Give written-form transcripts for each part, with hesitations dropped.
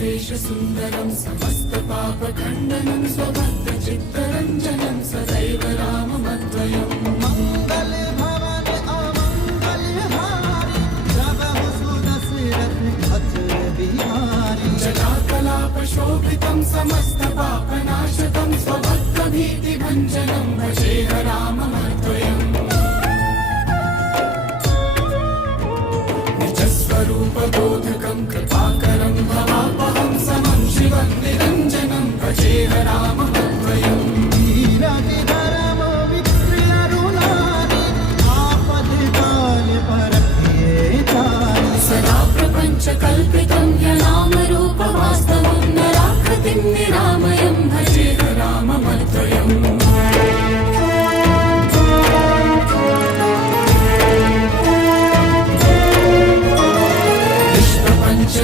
शेषसुन्दरं समस्तपापखण्डनं स्वभक्तचित्तरञ्जनं सदैव राममद्वयम् मंगल भवन अमंगलहारी प्रभु सुदशरथ अचल बिहारी जटाकलापशोभितं समस्तपापनाशकं स्वभक्तभीतिभञ्जनं भजेह राममद्वयम् निजस्वरूपबोधकं कृपाकरं भवापहं समं शिवं निरञ्जनं भजेह राममद्वयम् धर्म विक्रियरुणारी आपदकाल परखे तारी सदा प्रपञ्चकल्पितं ह्यनामरूपवास्तवं नराकृतिं निरामयं भजेह राममद्वयम्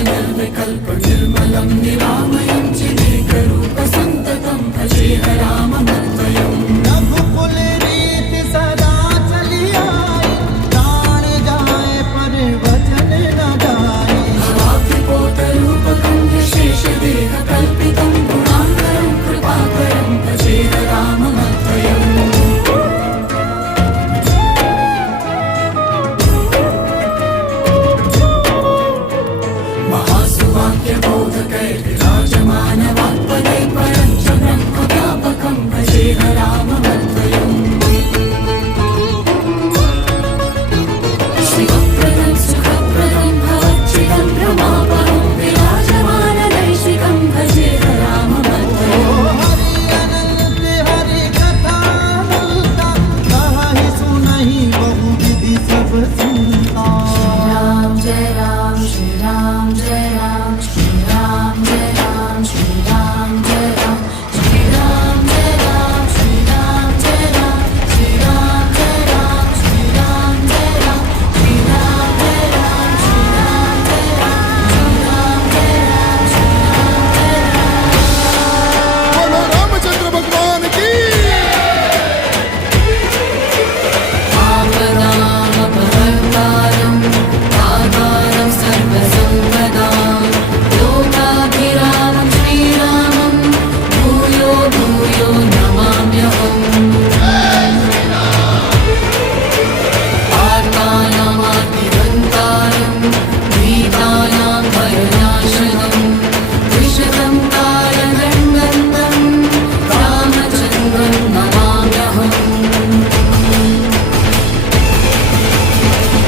निर्विकल्प निर्मलं निरामयं चिदेकरूपसन्ततं भजेह राममद्वयम् रघुकुल रीति सदा चली आई प्राण जाए पर वचन न जाए भवाप्तिपोतरूपकं शेषदेहकल्पितं गुणाकरं कृपाकरं भजेह राममद्वयम् महासुवाक्यबोधकैर्विराजमानवाक्पदै परञ्च ब्रह्मव्यापकं भजेह राममद्वयम् शिवप्रदं सुखप्रदं भवच्चिदं भ्रमापहं विराजमानदैशिकं भजेह राममद्वयम् हरि अनंत हरि कथा अनंता कहि सुनहि बहु विधि सब सुनता राम जय राम श्री राम जय राम श्री राम जय राम श्री राम जय राम श्री राम जय राम श्री राम जय राम श्री राम जय राम श्री राम जय राम श्री राम जय राम श्री राम जय राम श्री राम जय राम श्री राम जय राम। बोलो रामचंद्र भगवान की। आपदामपहर्तारं दातारं सर्वसम्पदां लोकाभिरामं श्रीरामं भूयो भूयो नमाम्यहम् आर्तानामार्तिहन्तारं भीतानां भयनाशनं द्विशतं कालदण्डन्तं रामचन्द्रं नमाम्यहम्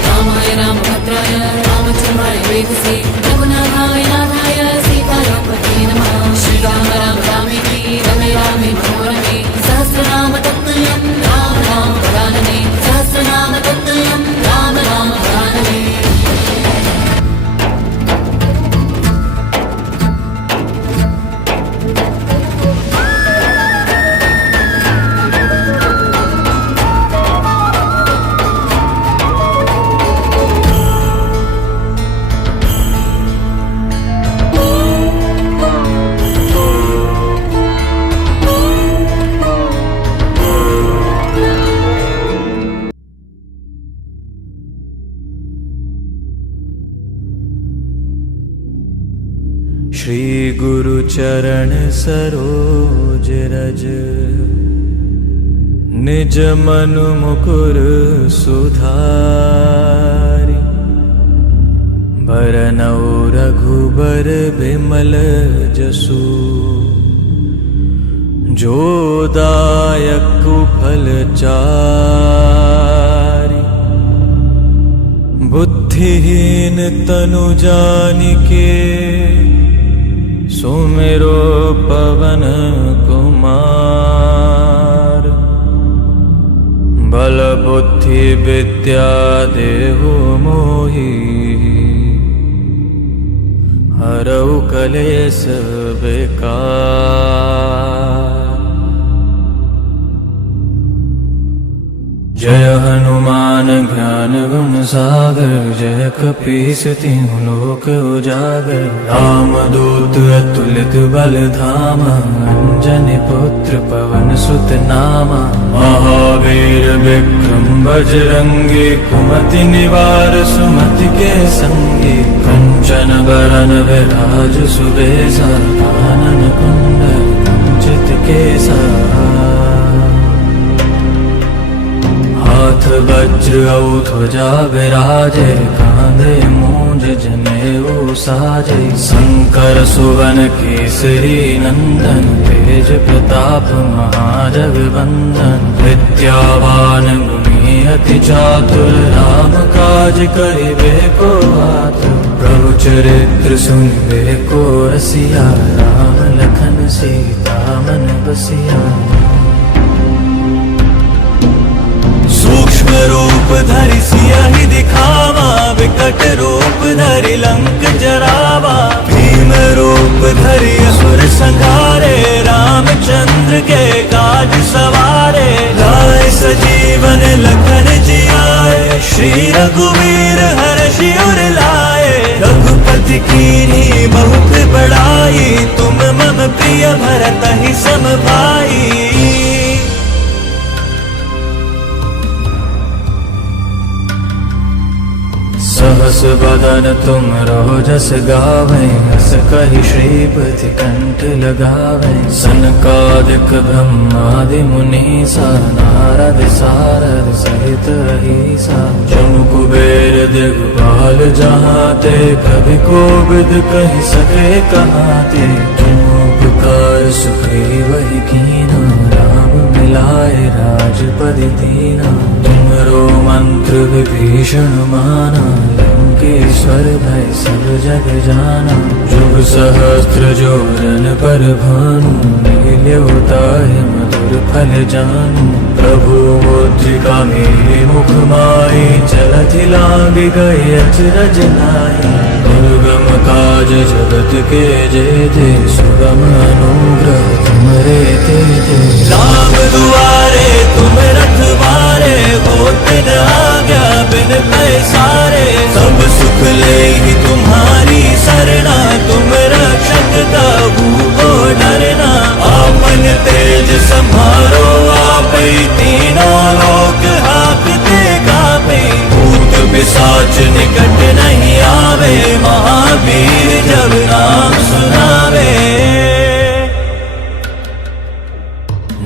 रामाय रामभद्राय रामचन्द्राय वेदसे रघुनाथाय नाथाय सीताय पते नमः श्रीराम राम रामेति रमे रामे मनोरमे सहस्रनाम तत्तुल्यं राम राम वरानने सहस्रनाम तत्तुल्यं राम राम वरानने। श्री गुरु चरण सरोज रज निज मनु मुकुर सुधारि बरनौ रघुबर बिमल जसु जो दायक फल चारि बुद्धिहीन तनु जानिके सुमिरो पवन कुमार बल बुद्धि विद्या देहु मोहि हरऊ कलेश बेकार। जय हनुमान ज्ञान गुण सागर जय कपीस तिहुँ लोक उजागर रामदूत अतुलित बल धामा अंजनी पुत्र पवन सुत नामा महावीर विक्रम बजरंगी कुमति निवार सुमति के संगी कंचन कंचन बरन विराज सुबेसा कानन कुंडल कुंचित केसा हाथ वज्र औ ध्वजा विराजे कांधे मूंज जनेऊ साजे शंकर सुवन केसरी नंदन तेज प्रताप महाजगवंदन विद्यावान गुणी अति चातुर राम काज करिबे को आतुर प्रभु चरित्र सुनिबे को रसिया राम लखन सीता मन बसिया सूक्ष्म रूप धरि सियहि दिखावा विकट रूप धरि लंक जरावा भीम रूप धरि असुर संहारे रामचंद्र के काज सवारे लाए सजीवन लखन जियाए श्री रघुवीर हर्षि उर लाए रघुपति कीन्ही बहुत बड़ाई तुम मम प्रिय भरतहि सम भाई सहस बदन तुम रोजस गावें हस कहि श्रीपति कंठ लगावें सनकादिक ब्रह्मादि मुनीसा नारद सारद सहित अहीसा जम कुबेर दिगपाल जहाते कभी कोविद कहि सके कहाते तुम उपकार सुग्रीव कीना राम मिलाए राजपद दीना तुमरो मंत्र विभीषण माना लंकेश्वर भय सब जग जाना जुग सहस्त्र जोरन पर भानु लील्योताहि मधुर फल जानू प्रभु मुद्रिका मेरे मुख माई चलति लांग गए अचरज नाई दुर्गम काज जगत के जेते सुगम अनुग्रह तुमरे तेते राम दुआरे तुम रखवारे होते न आज्ञा बिन पैसारे सब सुख लेगी तुम्हारी सरना तुम रक्षक काहू को डरना आपन तेज सम्हारो आपै तीनों लोक हाकते कापे भूत पिशाच निकट नहीं आवे महावीर जब नाम सुनावे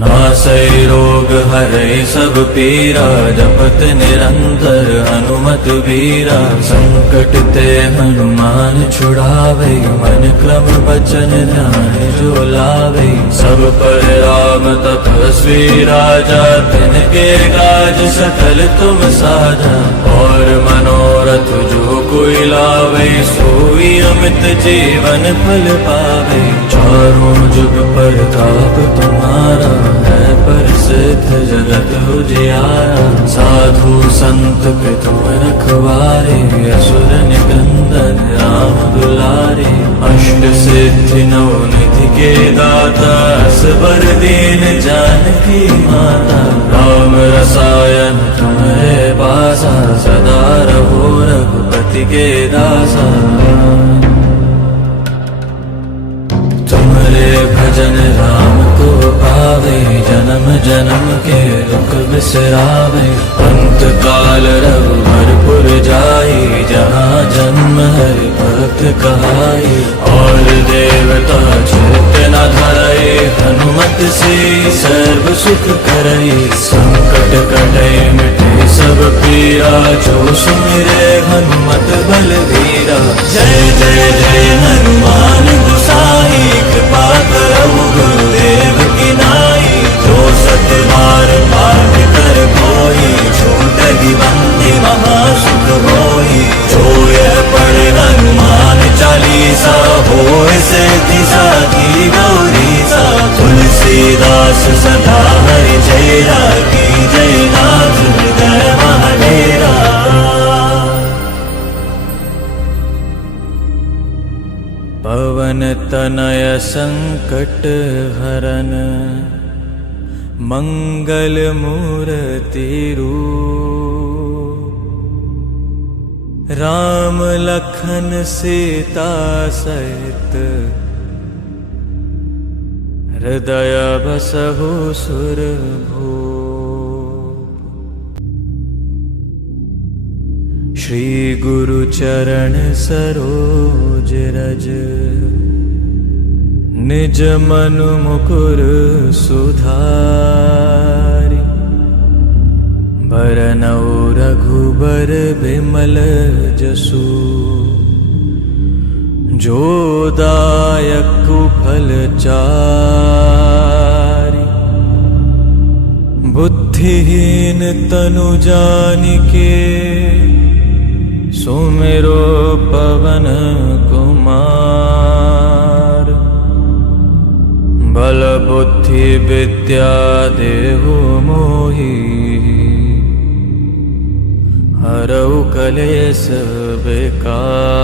नासै रोग हरै सब पीरा जपत निरंतर हनुमत वीरा संकट ते हनुमान छुड़ावे मन क्रम बचन ध्यान जो लावे सब पर राम तपस्वी राजा तिनके काज सकल तुम साजा और मनोरथ जो कोई लावे सोई अमित जीवन फल पावे चारों जुग परताप तुम्हारा है प्रसिद्ध जगत उजियारा साधु संत के तुम रखवारे असुर निकंदन राम दुलारे अष्ट सिद्धि नौ निधि के दाता असबर दीन जानकी माता राम रसायन तुम्हारे पासा सदा रहो रघुपति के दासा तुमरे भजन राम को पावे जन्म जन्म के दुख बिसरावे अंत काल रघुवरपुर जाई जहाँ जन्म हरि भक्त कहाई और देवता चित्त न धरई हनुमत से सर्व सुख करई संकट कटे मिटे सब पीरा जो सुमिरे हनुमत बलवीरा जय जय जय हनुमान गोसाई कृपा करहु गुरुदेव की नाई जो सतबार पाठ कर कोई छूटहि बंदी महासुख होई जो यह पढ़े हनुमान चालीसा होय सिद्धि साखी गौरीसा तुलसीदास सदा हरि जय रागी जय नाथ हृदय महाडेरा पवन तनय संकट हरन मंगल मूर्ति रूप राम लखन सीता सहित हृदय बसहु सुरभूप श्री गुरु चरण सरोज रज निज मनु मुकुर सुधारि बरनौ रघुबर बिमल जसु जो दायक फल चारि बुद्धिहीन तनु जानिके सुमिरो पवन कुमार बल बुद्धि विद्या देहु मोहि हरऊ कलेश बेकार।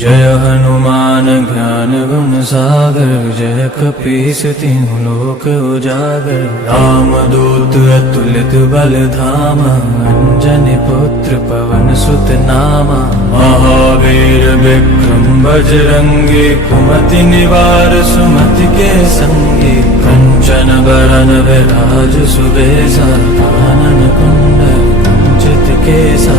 जय हनुमान ज्ञान गुण सागर जय कपीस तिहुँ लोक उजागर रामदूत अतुलित बल धामा अंजनी पुत्र पवन सुत नामा महावीर विक्रम बजरंगी कुमति निवार सुमति के संगी कंचन बरन विराज सुबेसा कानन कुंडल कुंचित केसा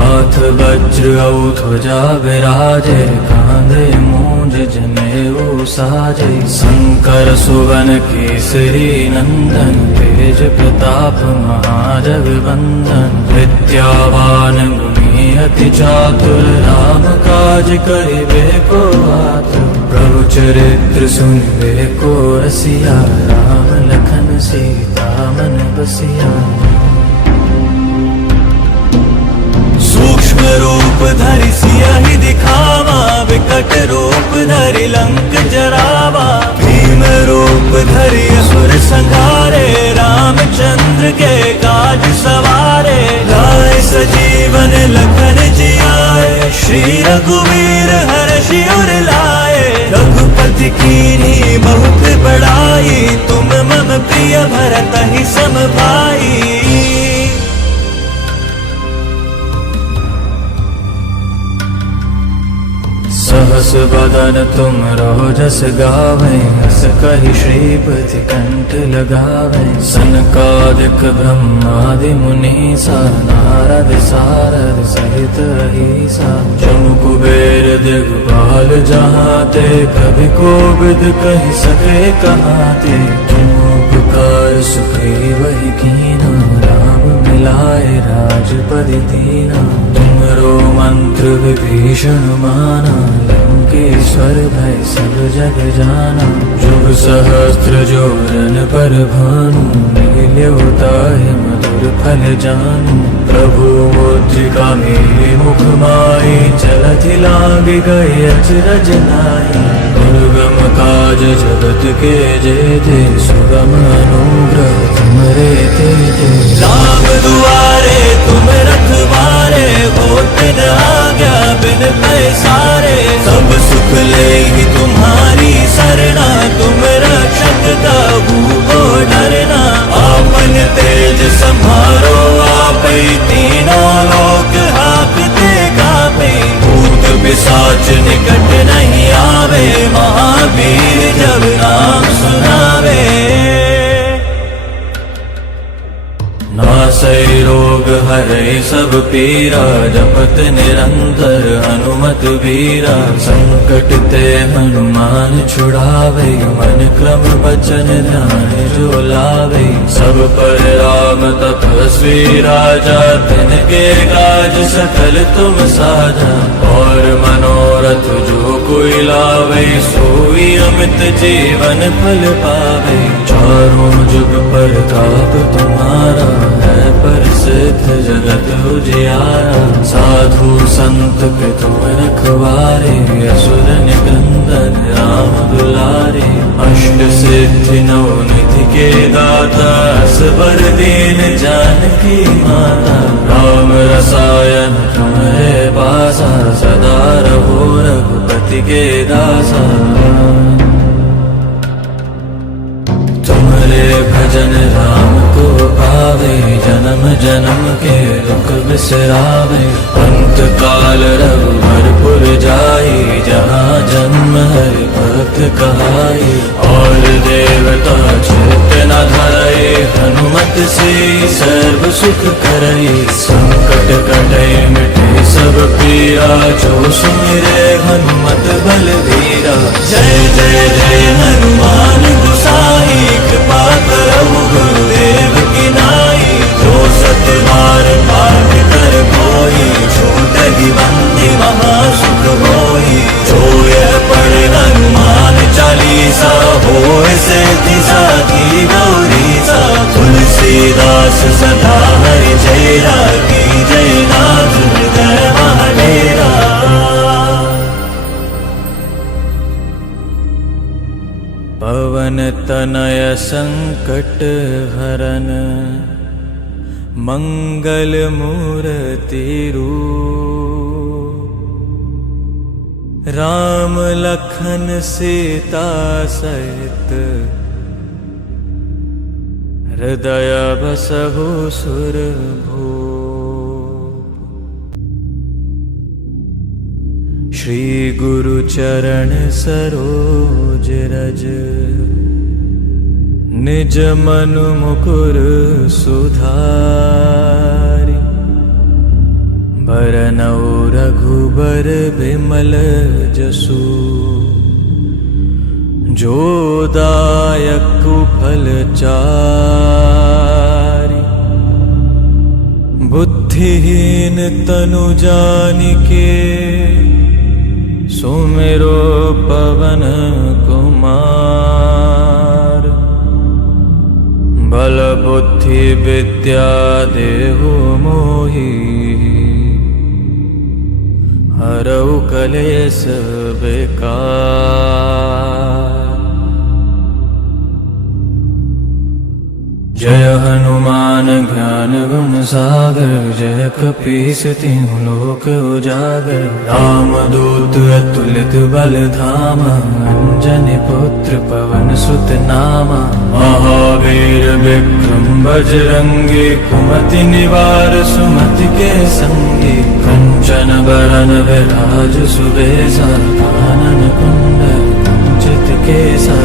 हाथ वज्र औ ध्वजा विराजे कांधे मूंज जनेऊ साजे शंकर सुवन केसरी नंदन तेज प्रताप महाजगवंदन विद्यावान गुणी अति चातुर राम काज करिबे को आतुर प्रभु चरित्र सुनिबे को रसिया राम लखन सीता मन बसिया। सूक्ष्म रूप धरि सियहि दिखावा विकट रूप धरि लंक जरावा भीम रूप धरि असुर संहारे रामचंद्र के काज सवारे लाए सजीवन लखन जियाए श्री रघुवीर हर्षि उर लाए रघुपति कीन्ही बहुत बड़ाई तुम मम प्रिय भरतहि सम भाई। सहस बदन तुम रोजस गावें हस कहि श्रीपति कंठ लगावें सनकादिक ब्रह्मादि मुनीसा नारद सारद सहित अहीसा जमु कुबेर दिगपाल जहाते कभी कोविद कहि सके कहाते तुम उपकार सुग्रीवहि कीना राम मिलाए राजपदि दीना तुमरो मंत्र विभीषण माना लंकेश्वर भय सब जग जाना जुग सहस्त्र जोरन पर भानु लील्योताहि मधुर फल जानू प्रभु मुद्रिका मेरे मुख माहि चलति लांघि गए अचरज नाहि दुर्गम काज जगत के जेते सुगम अनुग्रह तुमरे तेते राम दुआरे तुम रखवारे होत न आज्ञा बिन पैसारे सब सुख लेगी तुम्हारी सरना तुम रक्षक काहू को डरना आपन तेज सम्हारो आपै तीनों लोक हाकते कापे भूत पिशाच निकट नहीं आवे महावीर जब नाम सुनावे नासै रोग हरै सब पीरा जपत निरंतर हनुमत वीरा संकट ते हनुमान छुड़ावे मन क्रम बचन ध्यान जो लावे सब पर राम तपस्वी राजा तिनके काज सकल तुम साजा और मनोरथ जो कोई लावे सोई अमित जीवन फल पावे चारों जुग प्रताप तुम्हारा है प्रसिद्ध जगत उजियारा साधु संत के तुम रखवारे असुर निकंदन राम दुलारे अष्ट सिद्धि नौ निधि के दाता असबर दीन जानकी माता राम रसायन तुम्हारे पासा सदा रहो रघुपति के दासा तुमरे भजन राम को पावे जन जन्म जन्म के दुख बिसरावे। अंत काल रघुवरपुर जाई, जहाँ जन्म हरि भक्त कहाई। और देवता चित्त न धरई, हनुमत से सर्व सुख करई। संकट कटे मिटे सब पीरा, जो सुमिरे हनुमत बलवीरा। जय जय जय हनुमान गोसाई, कृपा करहु गुरुदेव की नाई। जो सत बार पाठ कर कोई, छूटहि बंदी महा सुख होई। जो यह पढ़े हनुमान चालीसा, होय सिद्धि साखी गौरीसा। तुलसीदास सदा हरि चेरा, की जय नाथ हृदय महाडेरा। पवन तनय संकट हरन, मंगल मूर्ति रूप। राम लखन सीता सहित, हृदय बसहु सुरभूप। श्री गुरु चरण सरोज रज, निज मनु मुकुर सुधारि। बरनउँ रघुबर बिमल जसु, जो दायक फल चारि। बुद्धिहीन तनु जानिके, सुमिरो पवन कुमार। बल बुद्धि विद्या देहु मोहि, हरऊ कलेश बेकार। जय हनुमान ज्ञान गुण सागर, जय कपीस तिहुँ लोक उजागर। राम दूत अतुलित बल धामा, अंजनी पुत्र पवन सुत नामा। महावीर विक्रम बजरंगी, कुमति निवार सुमति के संगी। कंचन बरन विराज सुबेसा, कानन कुंडल कुंचित केसा।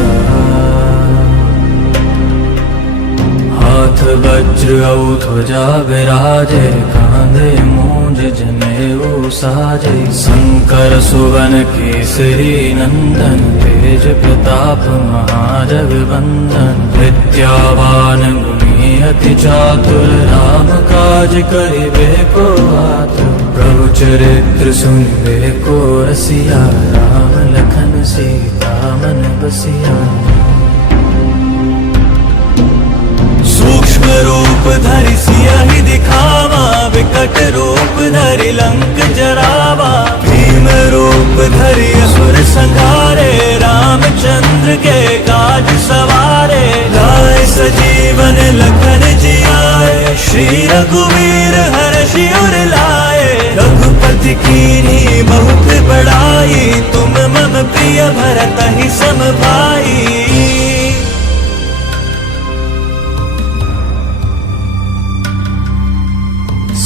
हाथ वज्र औ ध्वजा विराजे, कांधे मूंज जनेऊ साजे। शंकर सुवन केसरी नंदन, तेज प्रताप महाजगवंदन। विद्यावान गुणी अति चातुर, राम काज करिबे को आतुर। प्रभु चरित्र सुनिबे को रसिया, राम लखन सीता मन बसिया। सूक्ष्म रूप धरि सियहि दिखावा, विकट रूप धरि लंक जरावा। भीम रूप धरि असुर संहारे, रामचंद्र के काज सवारे। लाए सजीवन लखन जियाए, श्री रघुवीर हर्षि उर लाए। रघुपति कीन्ही बहुत बड़ाई, तुम मम प्रिय भरतहि सम भाई।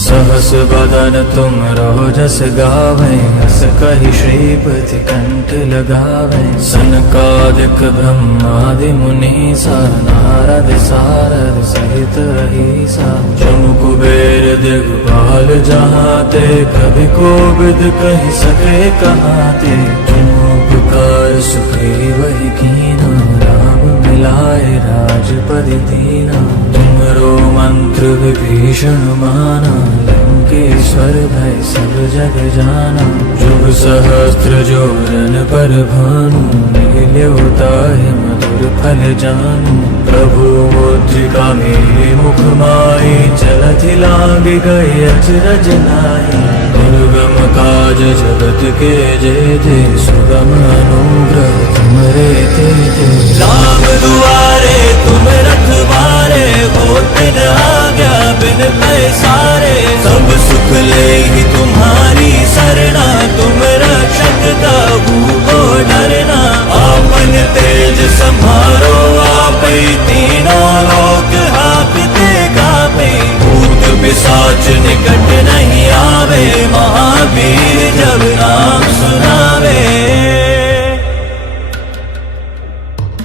सहस बदन तुम रोजस गावें, हस कहि श्रीपति कंठ लगावें। सनकादिक ब्रह्मादि मुनीसा, नारद सारद सहित अहीसा। जम कुबेर दिगपाल जहाते, कभी कोविद कहि सके कहाते। तुम उपकार सुग्रीव कीन्हा, राम मिलाए राजपद दीना। तुमरो मंत्र विभीषण माना, लंकेश्वर भय सब जग जाना। जुग सहस्त्र जोरन पर भानु, लील्यो ताहि मधुर फल जानू। प्रभु मुद्रिका मेरे मुख माहि, चलति लांघि गए अचरज नाहि। दुर्गम काज जगत के जेते, सुगम अनुग्रह तुमरे तेते। राम दुआरे तुम रखवारे, होत न आज्ञा बिन पैसारे। सब सुख लेहि तुम्हारी सरना, तुम रक्षक काहू को डरना। आपन तेज सम्हारो आपै, तीनों लोक हाकते कापै। भूत कुछ निकट नहीं आवे, महावीर जब नाम सुनावे।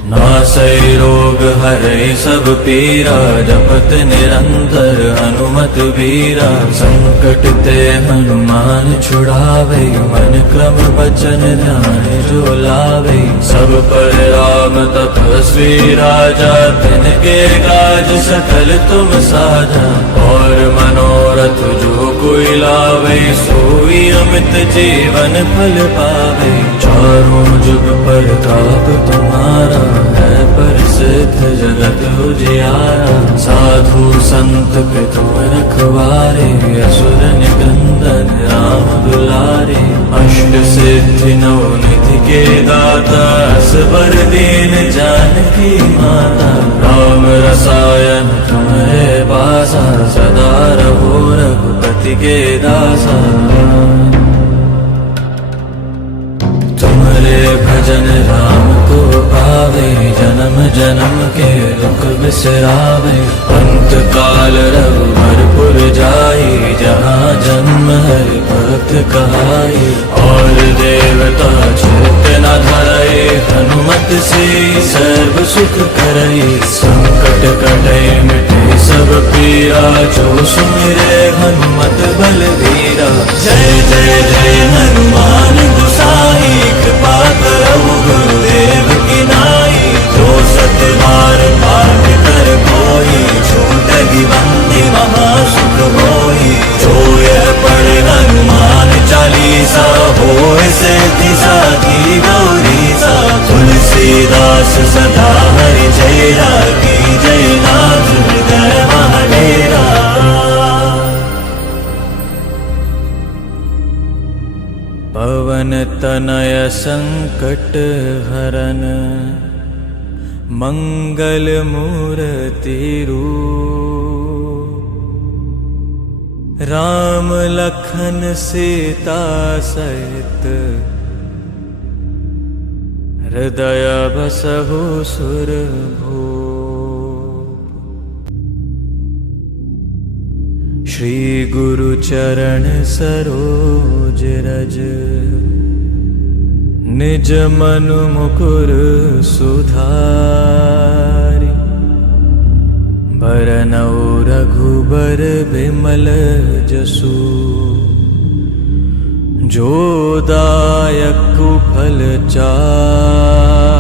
नासै रोग हरै सब पीरा, जपत निरंतर हनुमत वीरा। संकट ते हनुमान छुड़ावे, मन क्रम वचन ध्यान जो लावे। सब पर राम तपस्वी राजा, तिनके काज सकल तुम साजा। और मनोरथ जो कोई लावे, सोई अमित जीवन फल पावे। चारों जुग परताप तुम्हारा, है प्रसिद्ध जगत उजियारा। साधु संत के तुम रखवारे, असुर निकंदन राम दुलारे। अष्ट सिद्धि नौ निधि के दाता, असबर दीन जानकी माता। राम रसायन तुम्हारे पासा, सदा रहो रघुपति के दासा। तुमरे भजन राम को पावे, जन्म जन्म के दुख बिसरावे। अंत काल रघुबरपुर जाई, जहाँ जन्म हरि भक्त कहाई। और देवता चित्त न धरई, हनुमत से सर्व सुख करई। संकट कटे मिटे सब पीरा, जो सुमिरे हनुमत बलवीरा। जय जय जय हनुमान गोसाई, कृपा करहु गुरुदेव की नाई। जो सत बार पाठ कर कोई, छूटहि बंदी महासुख होई। जो यह पढ़े हनुमान चालीसा, होय सिद्धि साखी गौरीसा। तुलसीदास सदा हरि चेरा, की जय नाथ हृदय महाडेरा। पवन तनय संकट हरन, मंगल मूर्ति रूप। राम लखन सीता सहित, हृदय बसहु सुरभूप। श्री गुरु चरण सरोज रज, निज मनु मुकुर सुधारि। बरनउँ रघुबर बिमल जसु, जो दायक फल चारि।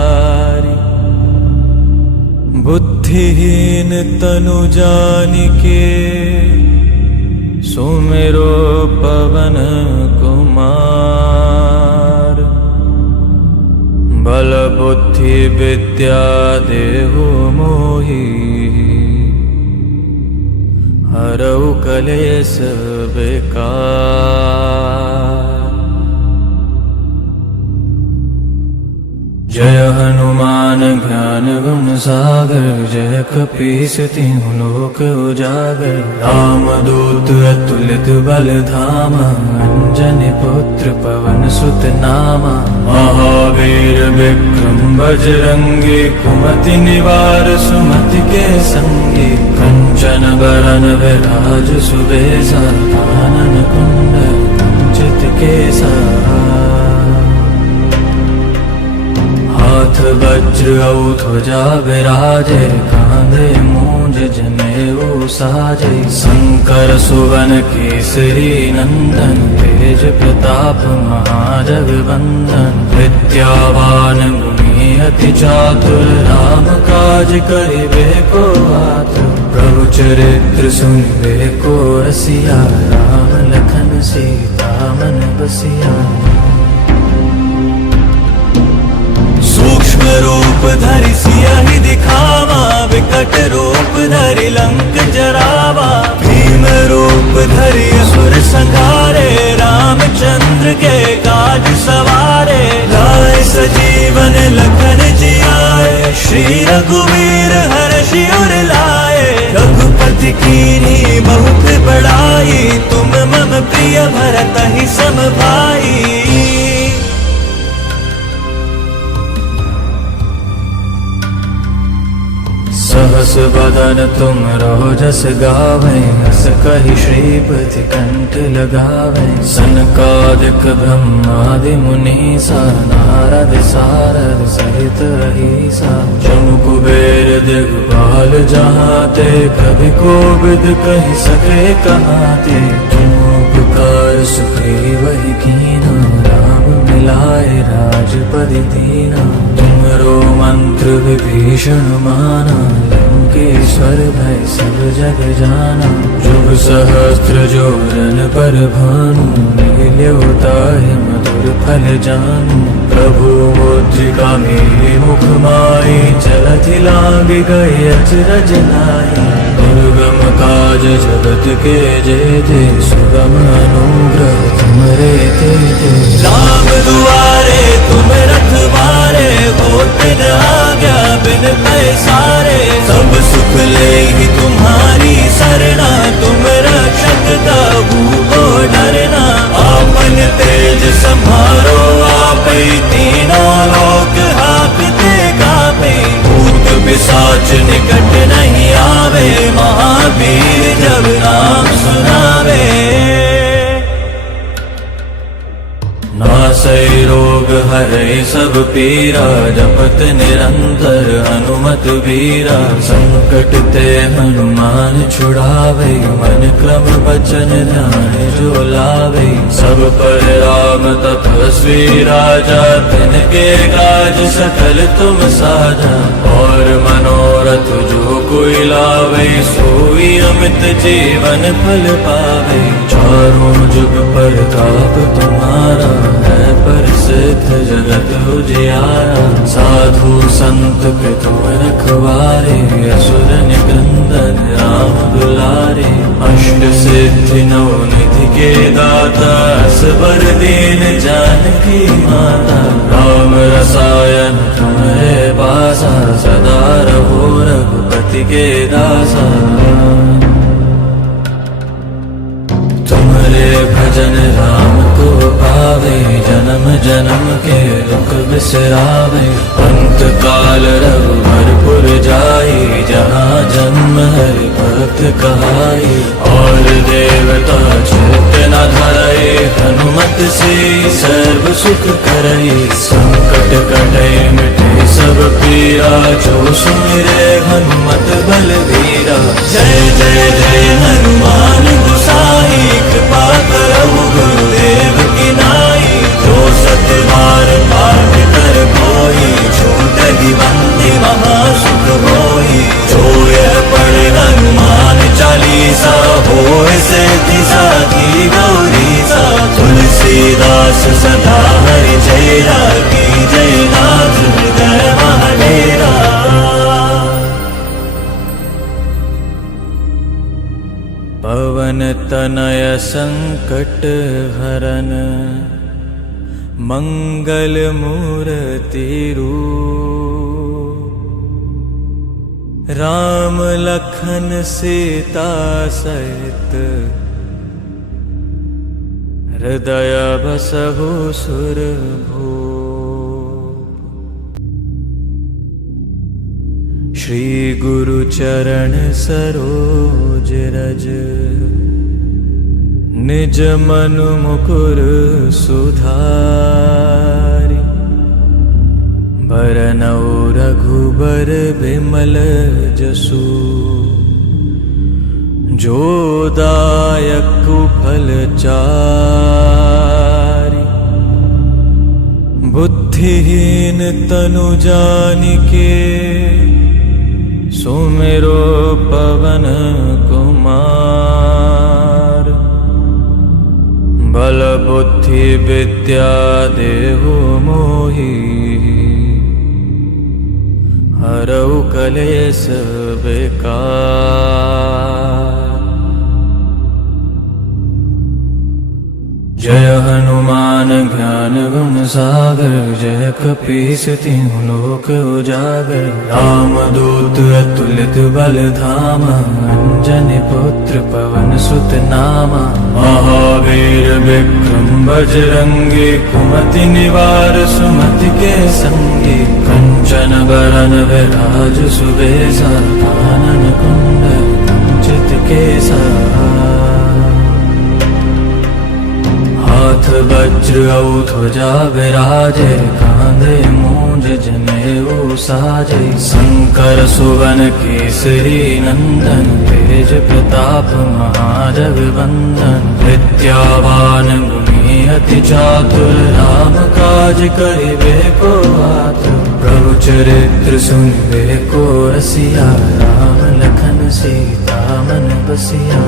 बुद्धिहीन तनु जानिके, सुमिरो पवन कुमार। बल बुद्धि विद्या देहु मोहि, हरऊ कलेश विकार। जय हनुमान ज्ञान गुण सागर, जय कपीस तिहुँ लोक उजागर। राम दूत अतुलित बल धामा, अंजनी पुत्र पवन सुत नामा। महावीर विक्रम बजरंगी, कुमति निवार सुमति के संगी। कंचन बरन विराज सुबेसा, कानन कुंडल कुंचित केसा। हाथ वज्र औ ध्वजा विराजे, कांधे मूंज जनेऊ साजे। शंकर सुवन केसरी नंदन, तेज प्रताप महाजगवंदन। विद्यावान गुणी अति चातुर, राम काज करिबे को आतुर। प्रभु चरित्र सुनिबे को रसिया, राम लखन सीता मन बसिया। सूक्ष्म रूप धरि सियहि दिखावा, विकट रूप धरि लंक जरावा। भीम रूप धरि असुर संहारे, रामचंद्र के काज सवारे। लाए सजीवन लखन जियाए, श्री रघुवीर हर्षि उर लाए। रघुपति कीन्ही बहुत बड़ाई, तुम मम प्रिय भरतहि सम भाई। सहस बस बदन तुम रहो जस गावे, हस कहि श्रीपति कंठ लगावे। सनकादिक ब्रह्मादि मुनीसा, नारद सारद सहित अहिसा। जम कुबेर दिग्पाल जहाते, कभी कोविद कहि सके कहाते। तुम उपकार सुग्रीव ही कीना, राम मिलाए राजपद दीना। तुमरो मंत्र विभीषण माना, लंकेश्वर भय सब जग जाना। जुग सहस्त्र जो जन पर भानु, लील्यो ताहि मधुर फल जानू। प्रभु मुद्रिका मेरे मुख माई, चलति लाग गए अचरज नाई। दुर्गम काज जगत के जेते, सुगम अनुग्रह तुमरे तेते। राम दुआरे तुम रखवारे, होत न आज्ञा बिन पैसारे। सब सुख लेहि तुम्हारी सरना, तुम रक्षक काहू को डरना। आपन तेज सम्हारो आपै, तीनों लोक हांकते कांपे। भूत पिशाच निकट नहीं आवे, महावीर जब नाम सुनावे। नासै रोग हरै सब पीरा, जपत निरंतर हनुमत वीरा। संकट ते हनुमान छुड़ावे, मन क्रम वचन ध्यान जो लावे। सब पर राम तपस्वी राजा, तिनके काज सकल तुम साजा। और मनोरथ जो कोई लावे, सोई अमित जीवन फल पावे। चारों जुग प्रताप तुम्हारा, है प्रसिद्ध जगत उजियारा। साधु संत के तुम रखवारे, असुर निकंदन राम दुलारे। अष्ट सिद्धि नौ निधि के दाता, असबर दीन जानकी माता। राम रसायन तुम्हारे पासा, सदा रहो रघुपति के दासा। तुमरे भजन राम को पावे, जन्म जन्म के दुख बिसरावे। अंत काल रघुबरपुर जाई, जहाँ जन्म हरि भक्त कहाई। और देवता चित्त न धरई, हनुमत से सर्व सुख करई। संकट कटे मिटे सब पीरा, जो सुमिरे हनुमत बलवीरा। जय जय जय हनुमान गोसाई, कृपा करहु गुरुदेव की नाई। जो सत बार पाठ कर कोई, छूटहि बंदी महासुख होई। जो यह पढ़े हनुमान चालीसा, होय सिद्धि साखी गौरीसा। तुलसीदास सदा हरि चेरा, की जय नाथ हृदय महाडेरा। पवन तनय संकट हरन, मंगल मूर्ति रूप। राम लखन सीता सहित, हृदय बसहु सुरभूप। श्री गुरु चरण सरोज रज, निज मनु मुकुर सुधारि। बरनौ रघुबर बिमल जसु, जो दायक फल चारि। बुद्धिहीन तनु जानिके, सुमिरो पवन कुमार। बल बुद्धि विद्या देहु मोहि, हरऊ कलेश बेकार। जय हनुमान ज्ञान गुण सागर, जय कपीस तिहुँ लोक उजागर। राम दूत अतुलित बल धामा, अंजनी पुत्र पवन सुत नामा। महावीर विक्रम बजरंगी, कुमति निवार सुमति के संगी। कंचन बरन विराज सुबेसा कानन कुंडल कुंचित केसा हाथ वज्र औ ध्वजा विराजे कांधे मूंज जनेऊ साजे शंकर सुवन केसरी नंदन तेज प्रताप महाजगवंदन विद्यावान गुणी अति चातुर राम काज करिबे को आतुर प्रभु चरित्र सुनिबे को रसिया राम लखन सीता मन बसिया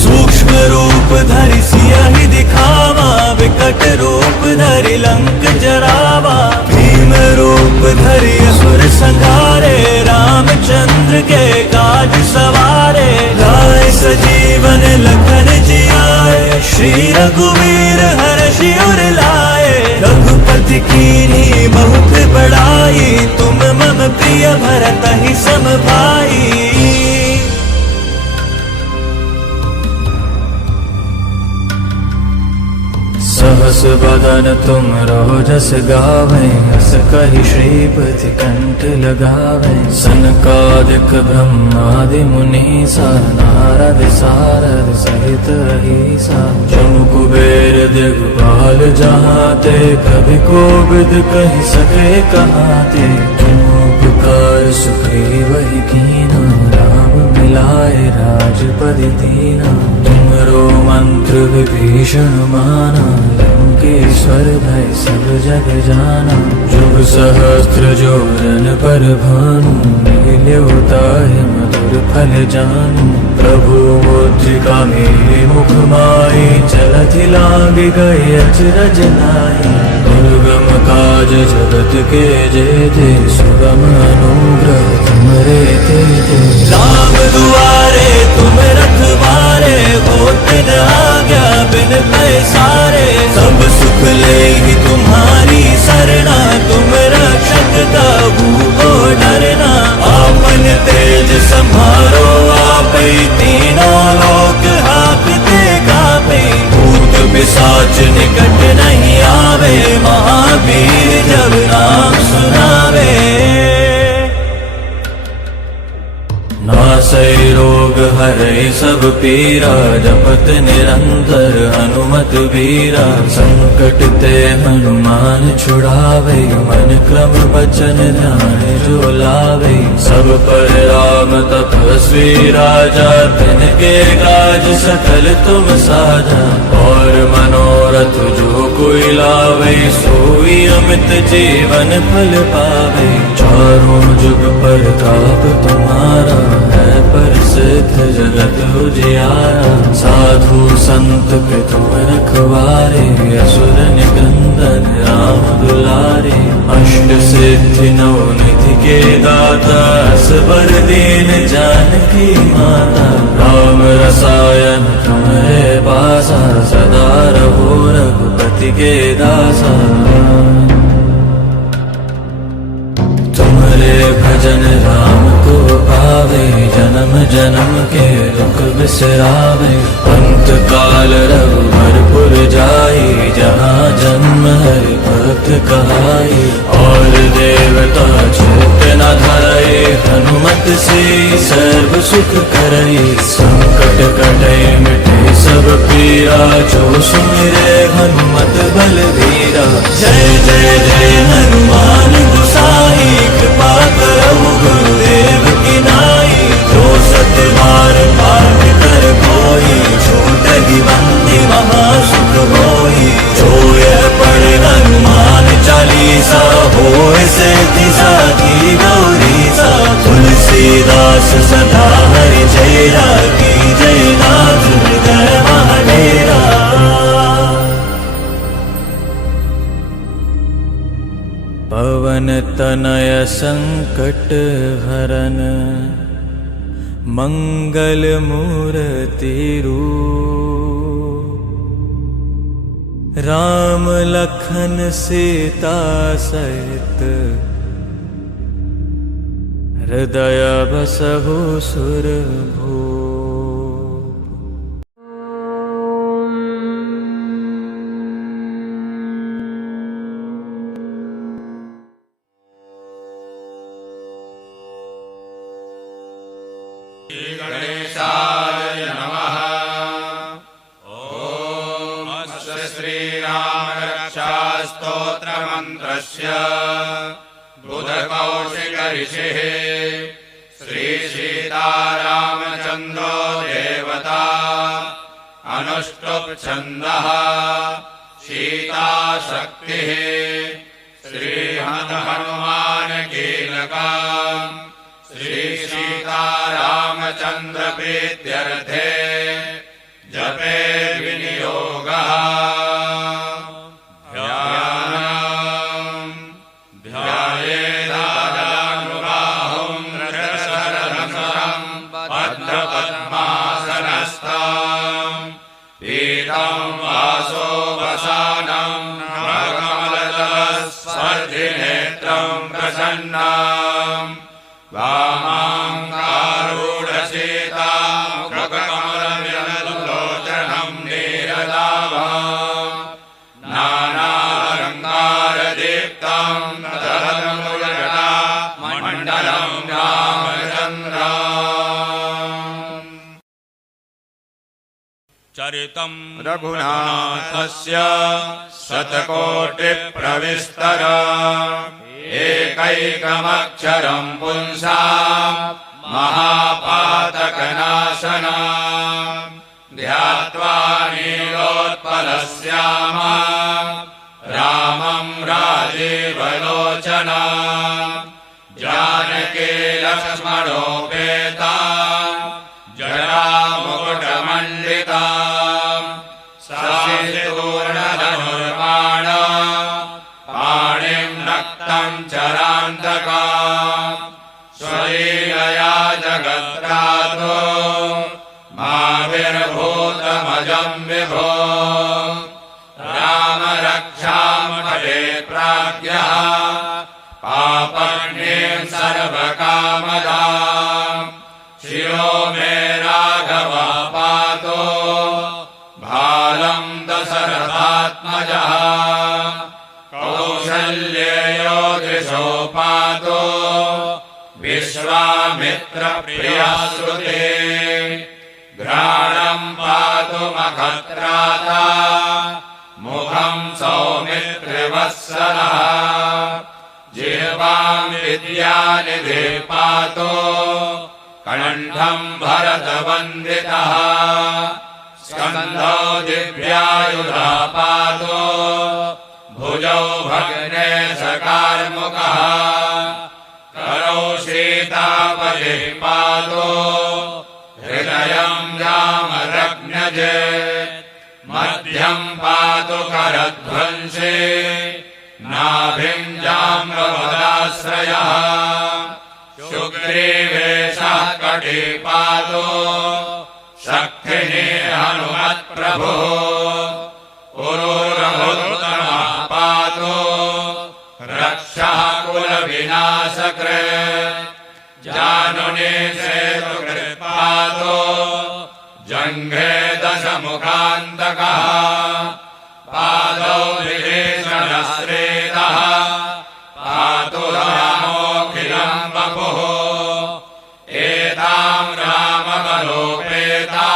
सूक्ष्म रूप धरि सियहि दिखावा विकट रूप धरि लंक जरावा भीम रूप धरि असुर संहारे रामचंद्र के काज सवारे लाए सजीवन लखन जियाए श्री रघुवीर हर्षि उर लाए रघुपति कीन्ही बहुत बड़ाई तुम मम प्रिय भरतहि सम भाई सहस बदन तुम रोजस गावें हस कहि श्रीपति कंठ लगावें सनकादिक ब्रह्मादि मुनीसा नारद सारद सहित अहीसा जम कुबेर दिगपाल जहाते कभी कोविद कहि सके कहाते तुम उपकार सुग्रीवहि कीना राम मिलाए राजपद दीना तुमरो मंत्र विभीषण माना लंकेश्वर भय सब जग जाना जुग सहस्त्र जोरन पर भानु लील्यो ताहि मधुर फल जानू प्रभु मुद्रिका मेरे मुख माई चलति लाग गए अचरज नाई दुर्गम काज जगत के जेते सुगम अनुग्रह तुमरे तेते राम दुआरे तुम रखवारे होत न आज्ञा बिन पैसारे सब सुख लेगी तुम्हारी सरना तुम रक्षक काहू को डरना आपन तेज संभारो आपै तीनों लोक हाकते कापे भूत पिशाच निकट नहीं आवे महावीर जब नाम सुनावे नासै रोग हरै सब पीरा जपत निरंतर हनुमत वीरा संकट ते हनुमान छुड़ावे मन क्रम बचन ध्यान जो लावे सब पर राम तपस्वी राजा तिनके काज सकल तुम साजा और मनोरथ जो कोई लावे सोई अमित जीवन फल पावे चारों जुग प्रताप तुम्हारा है प्रसिद्ध जगत उजियारा साधु संत के तुम रखवारे असुर निकंदन राम दुलारे अष्ट सिद्धि नौ निधि के दाता असबर दीन जानकी माता राम रसायन तुम्हारे पासा सदा रहो रघुपति के दासा तुम्हारे भजन राम को पावे जन्म जन्म के दुख बिसरावे अंत काल रघुवरपुर जाई जहाँ जन्म हरि भक्त कहाई और देवता चित्त न धरई हनुमत से सर्व सुख करई संकट कटे मिटे सब पीरा जो सुमिरे हनुमत बलवीरा जय जय जय हनुमान गोसाई कृपा करहु गुरुदेव की नाई जो सतबार पाठ कर कोई छूटहि बंदी महासुख होई जो यह पढ़े हनुमान चालीसा होय सिद्धि साखी गौरीसा तुलसीदास सदा हरि चेरा की जय नाथ हृदय महाडेरा पवन तनय संकट हरन मंगल मूर्ति रूप राम लखन सीता सहित हृदय बसहु सुरभूप। मन्त्रस्य बुधकौशिक ऋषिः श्रीसीतारामचन्द्रो देवता अनुष्टुप् छन्दः सीताशक्तिः श्रीहनुमान् कीलका श्रीसीतारामचन्द्र प्रीत्यर्थे जपे विनियोगः ध्यायेदानुबाहुं रजशरधरं भद्रपद्मासनस्थं पीतं वासो वसानं नवकमलदलस्पर्धिनेत्रं प्रसन्नं वामाङ्गारूढसीतां मुखकमलविलोचनं नीरदाभं नानालङ्कारदीप्तं दलदमुलजटा मण्डलं रामचन्द्रम् चरितं रघुनाथस्य शतकोटिप्रविस्तर एकैकमक्षरं पुंसां महापातकनाशनं ध्यात्वा नीलोत्पलश्यामं रामं राजीवलोचनं जानकी लक्ष्मणोपेतां जटामुकुटमण्डितां सासितूर्णधनुर्बाणं पाणिं नक्तं चरान्तकां स्वलीलया जगत्त्रातो माविर्भूतमजं विभो राम रक्षामहे प्राज्ञः पापण्यें सर्वकामदां शिरो मे राघवः पातो भालं दशरथात्मजः कौसल्येयो दृशो पातो विश्वामित्रप्रियः श्रुते घ्राणं पातु मखत्राता मुखं सौमित्रिवत्सलः जिह्वां विद्यानिधिः पातो कण्ठं भरतवन्दितः स्कन्धौ दिव्यायुधः पातो भुजौ भग्नेशकार्मुकः करौ सीतापतिः पातो हृदयं रामरग्नजे मध्यं पातु करध्वंसे नाभिं जाम्बवदाश्रयः सुग्रीवेशः कटी पातो शक्तिने हनुमत्प्रभुः पुरुरभुत्तमः पातो रक्षः कुलविनाशकृत् जानुने सेतुकृत् पातो जङ्घे दशमुखान्तकः पादौ विभीषणश्रेतः पातु रामोऽखिलं वपुः एतां रामबलोपेतां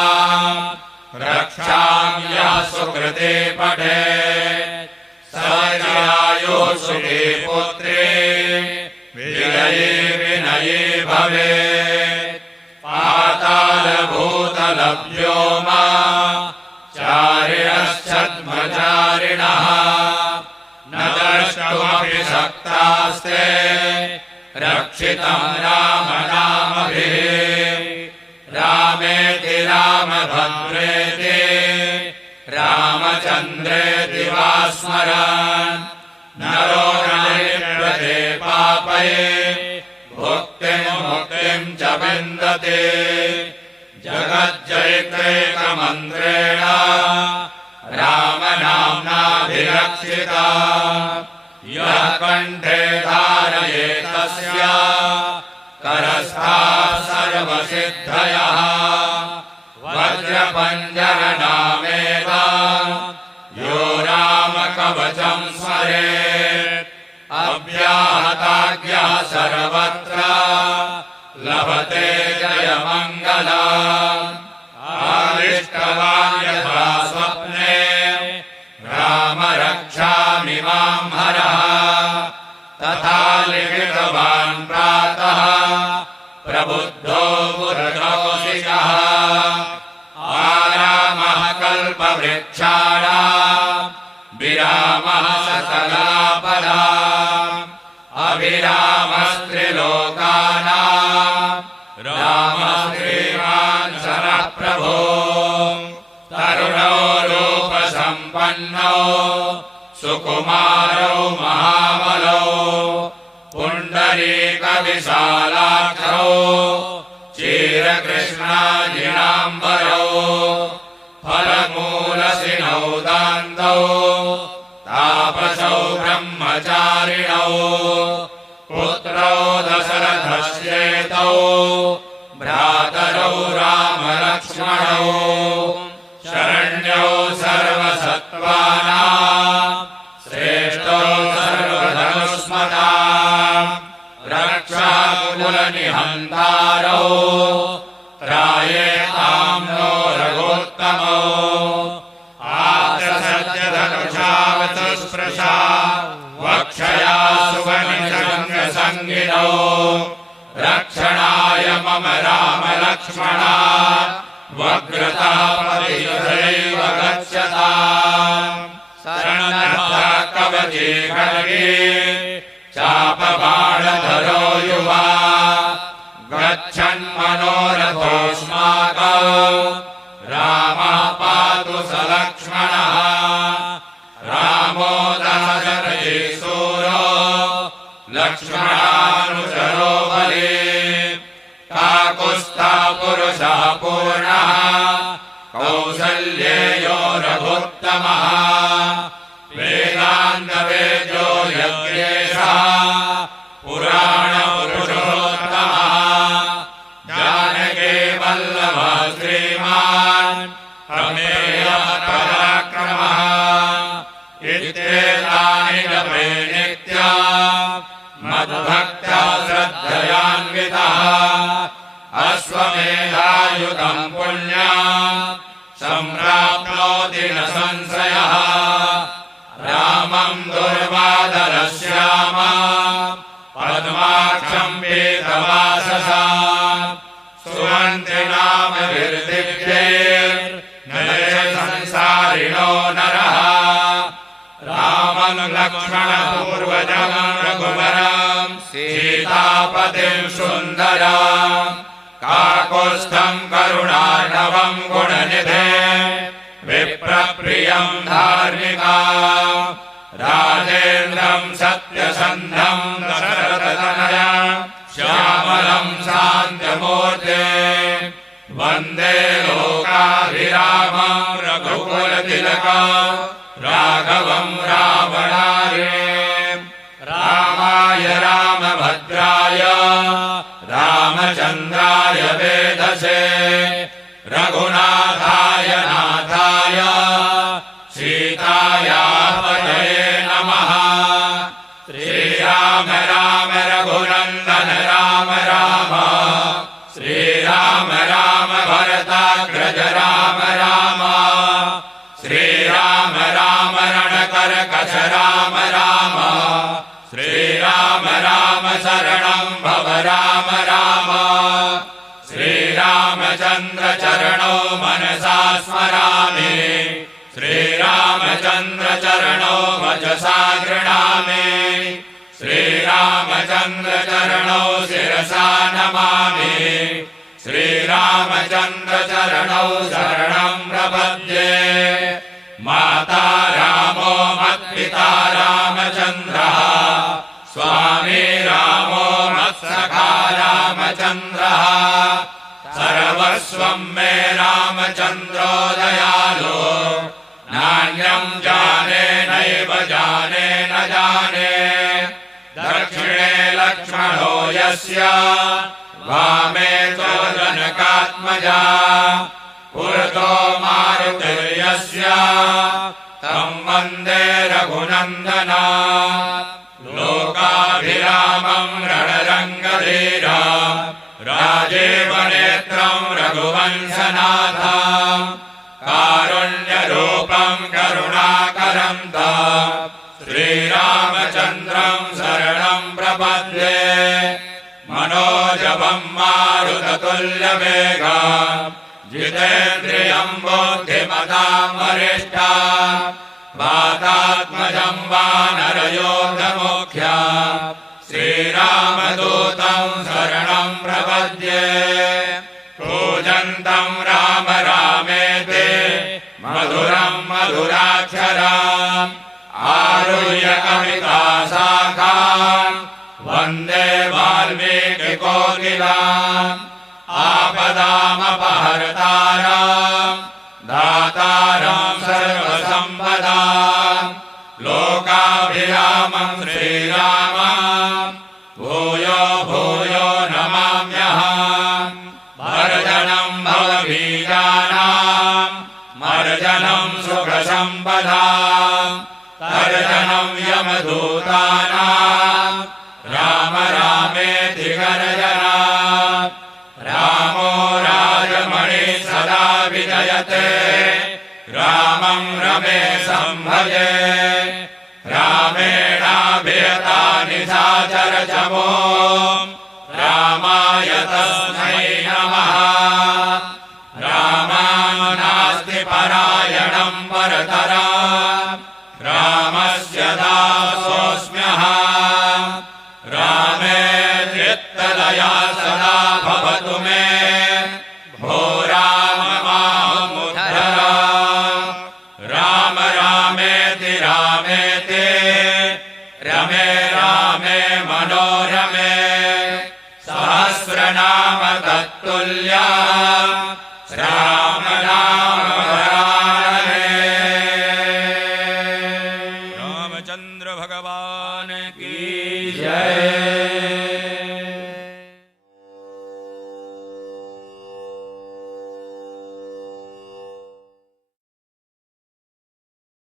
रक्षां यः सुकृते पठेत् सचिरायुः सुखे पुत्रे विजये विनये भवेत् पातालभूतलव्योमा चारिणश्चद्मचारिणः न द्रष्टुमपि शक्तास्ते रक्षितं रामनामभिः रामेति रामभद्रेति रामचन्द्रेति वा स्मरन् नरो नलिप्यते पापये भुक्तिं मुक्तिं च विन्दते जगज्जैत्रैकमन्त्रेण रामनाम्नाभिरक्षिता यः कण्ठे धारयेतस्य करस्थाः सर्वसिद्धयः वज्रपञ्जरनामेव यो रामकवचं स्मरेत् अव्याहताज्ञः सर्वत्र लभते जयमङ्गलम् आदिष्टवान् यथा स्वप्ने राम रक्षामि मां हरः तथा लिखितवान् प्रातः प्रबुद्धो पुरुषोऽसिकः आरामः कल्पवृक्षाणाम् विरामः सकलापदाम् अविरामस्त्रिलोकानाम् रामः श्रीमान् सरः प्रभो तरुणो रूपसम्पन्नो सुकुमारो महाबलो पुण्डरीकविशालाक्षो क्षीरकृष्णाजिनाम्बरो फलमूलसिनौ दान्तौ तापसौ ब्रह्मचारिणौ पुत्रौ दशरथस्येतौ भ्रातरौ रामलक्ष्मणौ शरण्यौ सर्वसत्त्वानां श्रेष्ठौ सर्वधनुष्मताम् रक्षाकुलनिहन्तारौ त्रायेतां नो रघोत्तमौ आर्तसत्यधनुषावचस्पृशा वक्षया सुवनिसङ्गसङ्गिनौ रक्षणाय मम रामलक्ष्मणा वक्रतापतियुधैव गच्छताम् शरणः कवचे खड्गे चापबाणधरो युवा गच्छन्मनोरथोऽस्माकौ रामः पातु स लक्ष्मणः रामो दशरथे सूरो लक्ष्मणानुचरो बले काकुत्स्थः पुरुषः पूर्णः कौसल्येयो रघुत्तमः वेदान्तवेद्यो यज्ञेशः पुराणपुरुषोत्तमः जानकी वल्लभः श्रीमान् प्रमेयः पराक्रमः इत्येतानि जपे नित्यम् मद्भक्त्या श्रद्धयान्वितः अश्वमेधायुतं पुण्यं सम्प्राप्नोति न संशयः रामं दुर्वादरश्यामं पद्माक्षं पीतवाससा सुमन्त्रिणामभिर्दिव्यैर्नये संसारिणो नरः रामं लक्ष्मणपूर्वजं रघुवरं सीतापतिं सुन्दरम् काकुत्स्थं करुणार्णवं गुणनिधिं विप्रप्रियं धार्मिकाम् राजेन्द्रं सत्यसन्धं दशरथतनयं श्यामलं शान्तमूर्तिं वन्दे लोकाभिरामं रघुकुलतिलकं राघवं रावणार्यं रामाय रामभद्राय रामचन्द्राय वेधसे रघुनाथाय नाथाय सीतायापतये नमः श्रीराम राम रघुनन्दन राम राम श्रीराम राम भरताग्रज राम राम श्रीराम राम रणकर्कश राम राम श्रीराम राम शरणं भव राम राम श्रीरामचन्द्र चरणौ मनसा स्मरामि श्रीरामचन्द्र चरणौ वचसा गृह्णामि श्रीरामचन्द्र चरणौ शिरसा नमामि श्रीरामचन्द्र चरणौ शरणं प्रपद्ये माता रामो मत्पिता रामचन्द्रः स्वामी रामो मत्सखा रामचन्द्रः सर्वस्वं मे रामचन्द्रो दयालो नान्यं जाने नैव जाने न जाने दक्षिणे लक्ष्मणो यस्य वामे च जनकात्मजा पुरतो मारुतिर्यस्य तं वन्दे रघुनन्दना लोकाभिरामं रणरङ्गधीरा राजीवनेत्रं रघुवंशनाथं कारुण्यरूपं करुणाकरं तं श्रीरामचन्द्रं शरणं मध्ये मनोजवं मारुततुल्यवेगम् जितेन्द्रियं बुद्धिमतां वरिष्ठम् वातात्मजं वानरयोधमुख्यम् श्रीरामदूतं शरणं प्रपद्ये पूजन्तं राम रामेति मधुरं मधुराक्षरम् आरुह्य कविताशाखां वन्दे वाल्मीकिकोकिलाम् आपदामपहर्तारं दातारं सर्वसम्पदां लोकाभिरामं श्रीरामं भूयो भूयो नमाम्यहम् भर्जनं भवबीजानां मर्जनं सुखसम्पदां तर्जनं यमदूतानां राम रामेति गर्जना रामो राजमणिः सदा विजयते रामं रमेशं भजे रामेणाभिहता निशाचरचमो रामाय तस्मै नमः रामानास्ति परायणं परतरम् रामस्य दासोऽस्म्यहम् रामे चित्तलया सदा भवतु मे भो राम मामुद्धर राम रामेति रामेति रमे रामे मनोरमे सहस्रनाम तत्तुल्यम् राम नाम वरानने रामचंद्र भगवान की जय।